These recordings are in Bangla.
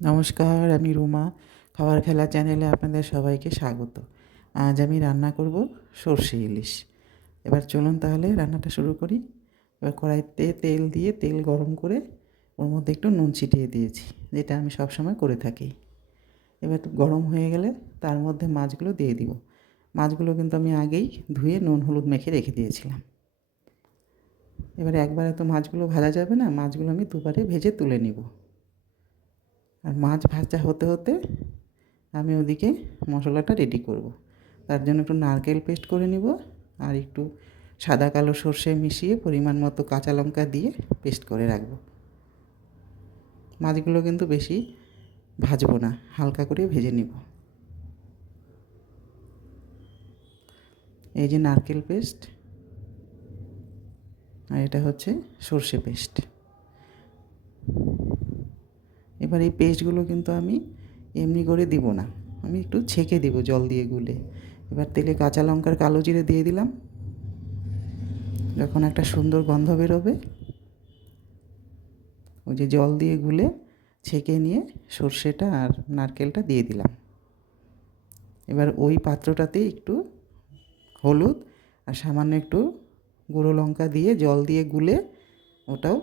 নমস্কার, আমি রুমা। খাবার খেলা চ্যানেলে আপনাদের সবাইকে স্বাগত। আজ আমি রান্না করব সর্ষে ইলিশ। এবার চলুন তাহলে রান্নাটা শুরু করি। এবার কড়াইতে তেল দিয়ে তেল গরম করে ওর মধ্যে একটু নুন ছিটিয়ে দিয়েছি, যেটা আমি সবসময় করে থাকি। এবার একটু গরম হয়ে গেলে তার মধ্যে মাছগুলো দিয়ে দিব। মাছগুলো কিন্তু আমি আগেই ধুয়ে নুন হলুদ মেখে রেখে দিয়েছিলাম। এবারে একবারে তো মাছগুলো ভাজা যাবে না, মাছগুলো আমি দুবারে ভেজে তুলে নিব। আর মাছ ভাজা হতে হতে আমি ওদিকে মশলাটা রেডি করব। তার জন্য একটু নারকেল পেস্ট করে নিব, আর একটু সাদা কালো সর্ষে মিশিয়ে পরিমাণ মতো কাঁচা লঙ্কা দিয়ে পেস্ট করে রাখব। মাছগুলো কিন্তু বেশি ভাজবো না, হালকা করে ভেজে নিব। এই যে নারকেল পেস্ট, আর এটা হচ্ছে সর্ষে পেস্ট। এবার এই পেস্টগুলো কিন্তু আমি এমনি করে দিব না, আমি একটু ছেঁকে দিব জল দিয়ে গুলে। এবার তেলে কাঁচা লঙ্কার কালো জিরে দিয়ে দিলাম। যখন একটা সুন্দর গন্ধ বেরোবে, ওই যে জল দিয়ে গুলে ছেঁকে নিয়ে সর্ষেটা আর নারকেলটা দিয়ে দিলাম। এবার ওই পাত্রটাতে একটু হলুদ আর সামান্য একটু গুঁড়ো লঙ্কা দিয়ে জল দিয়ে গুলে ওটাও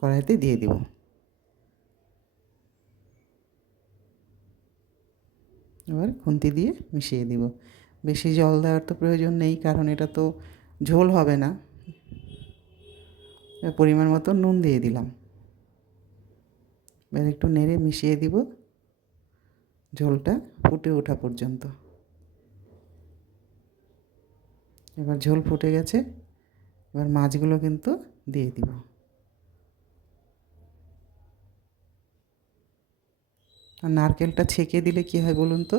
কড়াইতে দিয়ে দিব। এবার খুন্তি দিয়ে মিশিয়ে দিব। বেশি জল দেওয়ার তো প্রয়োজন নেই, কারণ এটা তো ঝোল হবে না। পরিমাণ মতো নুন দিয়ে দিলাম। এবার একটু নেড়ে মিশিয়ে দিব ঝোলটা ফুটে ওঠা পর্যন্ত। এবার ঝোল ফুটে গেছে, এবার মাছগুলো কিন্তু দিয়ে দিব। আর নারকেলটা ছেঁকে দিলে কী হয় বলুন তো,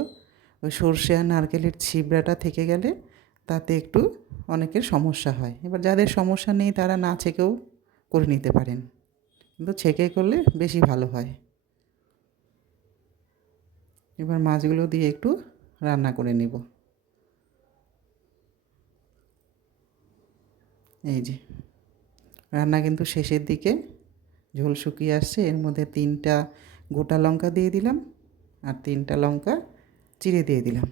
ওই সর্ষে আর নারকেলের ছিবড়াটা থেকে গেলে তাতে একটু অনেকের সমস্যা হয়। এবার যাদের সমস্যা নেই তারা না ছেঁকেও করে নিতে পারেন, কিন্তু ছেঁকে করলে বেশি ভালো হয়। এবার মাছগুলো দিয়ে একটু রান্না করে নেব। এই যে রান্না কিন্তু শেষের দিকে, ঝোল শুকিয়ে আসছে। এর মধ্যে 3টা গোটা লঙ্কা দিয়ে দিলাম, আর 3টা লঙ্কা চিড়ে দিয়ে দিলাম।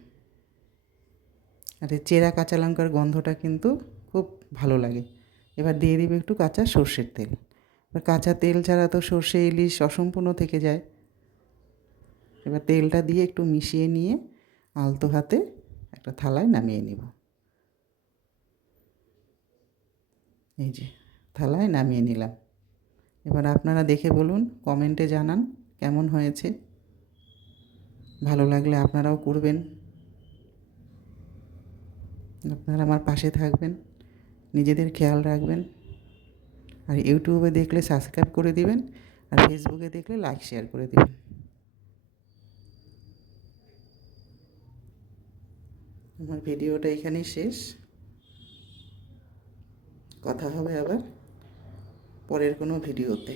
আর এই চেরা কাঁচা লঙ্কার গন্ধটা কিন্তু খুব ভালো লাগে। এবার দিয়ে দিবে একটু কাঁচা সর্ষের তেল। এবার কাঁচা তেল ছাড়া তো সর্ষে ইলিশ অসম্পূর্ণ থেকে যায়। এবার তেলটা দিয়ে একটু মিশিয়ে নিয়ে আলতো হাতে একটা থালায় নামিয়ে নেব। এই যে থালায় নামিয়ে নিলাম। এবার আপনারা দেখে বলুন, কমেন্টে জানান কেমন হয়েছে। ভালো লাগলে আপনারাও করবেন। আপনারা আমার পাশে থাকবেন, নিজেদের খেয়াল রাখবেন। আর ইউটিউবে দেখলে সাবস্ক্রাইব করে দিবেন, আর ফেসবুকে দেখলে লাইক শেয়ার করে দিবেন। আমার ভিডিওটা এখানেই শেষ। কথা হবে আবার পরের কোনো ভিডিওতে।